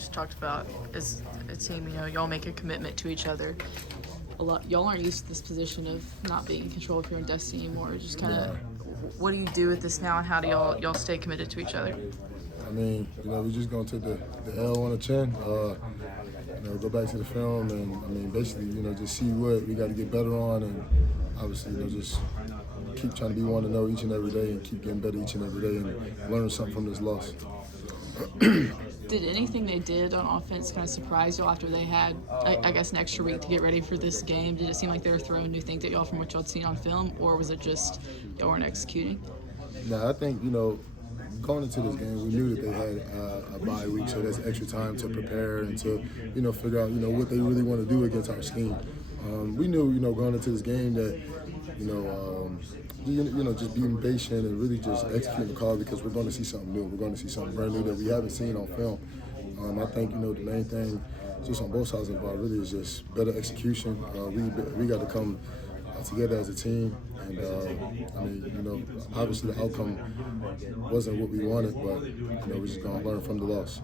just talked about as a team, y'all make a commitment to each other. Y'all aren't used to this position of not being in control of your own destiny anymore. Just kind of, what do you do with this now, and how do y'all stay committed to each other? I mean, we're just going to take the L on the chin, go back to the film and, basically, just see what we got to get better on and obviously, just keep trying to be one to know each and every day and keep getting better each and every day and learn something from this loss. Did anything they did on offense kind of surprise y'all after they had, I guess, an extra week to get ready for this game? Did it seem like they were throwing new things at y'all from what y'all had seen on film, or was it just y'all weren't executing? No, I think, going into this game, we knew that they had a bye week, so there's extra time to prepare and to, figure out, what they really want to do against our scheme. We knew, going into this game that, just being patient and really just executing the call because we're going to see something new. We're going to see something brand new that we haven't seen on film. I think, the main thing just on both sides of the ball really is just better execution. We got to come together as a team. And, obviously the outcome wasn't what we wanted, but, we're just going to learn from the loss.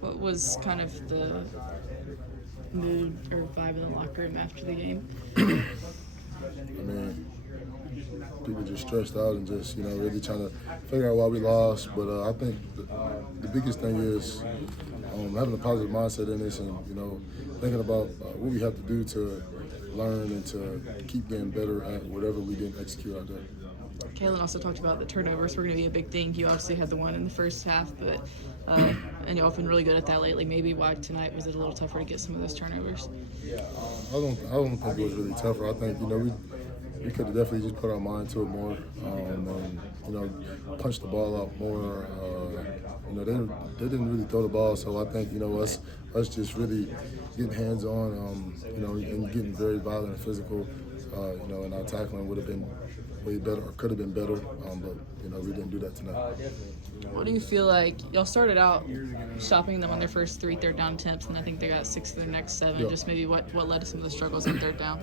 What was kind of the mood or vibe in the locker room after the game? People just stressed out and just, really trying to figure out why we lost. But I think the biggest thing is having a positive mindset in this and, thinking about what we have to do to learn and to keep getting better at whatever we didn't execute out there. Kalen also talked about the turnovers were going to be a big thing. You obviously had the one in the first half, but and y'all have been really good at that lately. Maybe why tonight was it a little tougher to get some of those turnovers? I don't think it was really tougher. I think we could have definitely just put our mind to it more, and punch the ball out more. They didn't really throw the ball, so I think us just really getting hands on, and getting very violent and physical, and our tackling would have been way better or could have been better, but we didn't do that tonight. What do you feel like? Y'all started out stopping them on their first 3 third down attempts, and I think they got 6 of their next 7. Yeah. Just maybe what led to some of the struggles on third down?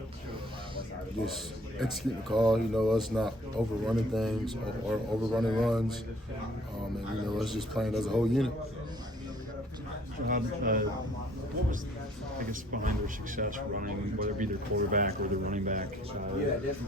Just executing the call, us not overrunning things or overrunning runs, and us just playing as a whole unit. What was, I guess, behind their success running, whether it be their quarterback or their running back?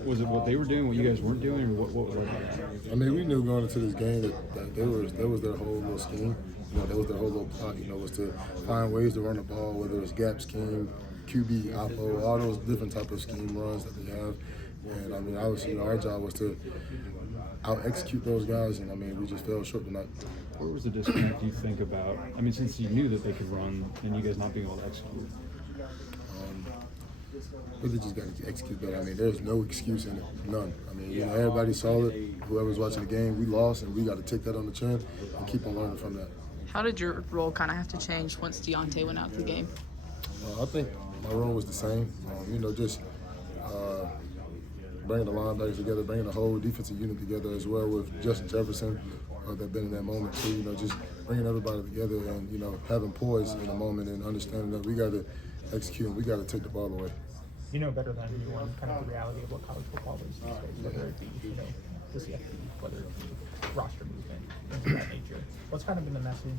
Was it what they were doing, what you guys weren't doing, or what was it? We knew going into this game that that was their whole little scheme. That was their whole little plot, was to find ways to run the ball, whether it's gap scheme, QB, oppo, all those different type of scheme runs that they have. And obviously, our job was to out-execute those guys, and we just fell short tonight. Where was the disconnect, you think, about, since you knew that they could run and you guys not being able to execute? Really just got to execute better. There's no excuse in it, none. Everybody saw it. Whoever's watching the game, we lost, and we got to take that on the chin and keep on learning from that. How did your role kind of have to change once Deontay went out of the game? I think my role was the same. Just bringing the linebackers together, bringing the whole defensive unit together as well with Justin Jefferson that been in that moment too. Just bringing everybody together and having poise in the moment and understanding that we got to execute and we got to take the ball away. You know better than anyone kind of the reality of what college football is these days, whether it be the CFP, whether it be roster movement, things of that nature. What's kind of been the message?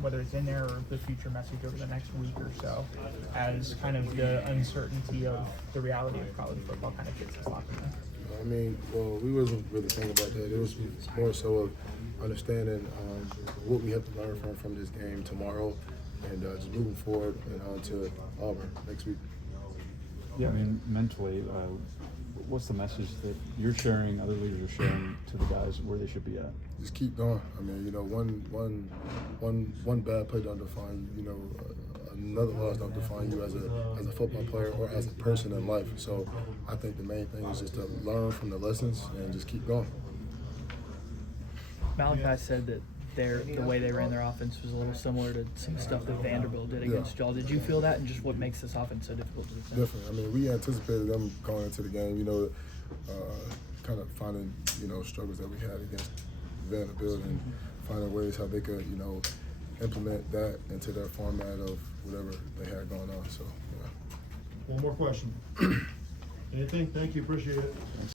Whether it's in there or the future message over the next week or so, as kind of the uncertainty of the reality of college football kind of hits us locked in. We wasn't really thinking about that. It was more so of understanding what we have to learn from this game tomorrow, and just moving forward and on to Auburn next week. Yeah, mentally, what's the message that you're sharing, other leaders are sharing to the guys where they should be at? Just keep going. One bad play don't define you. Another loss don't define you as a football player or as a person in life. So I think the main thing is just to learn from the lessons and just keep going. Malachi said that the way they ran their offense was a little similar to some stuff that Vanderbilt did against y'all. Did you feel that, and just what makes this offense so difficult to defend? Definitely. We anticipated them going into the game, kind of finding, struggles that we had against Vanderbilt and finding ways how they could, implement that into their format of whatever they had going on. So, yeah. One more question. Anything? Thank you. Appreciate it.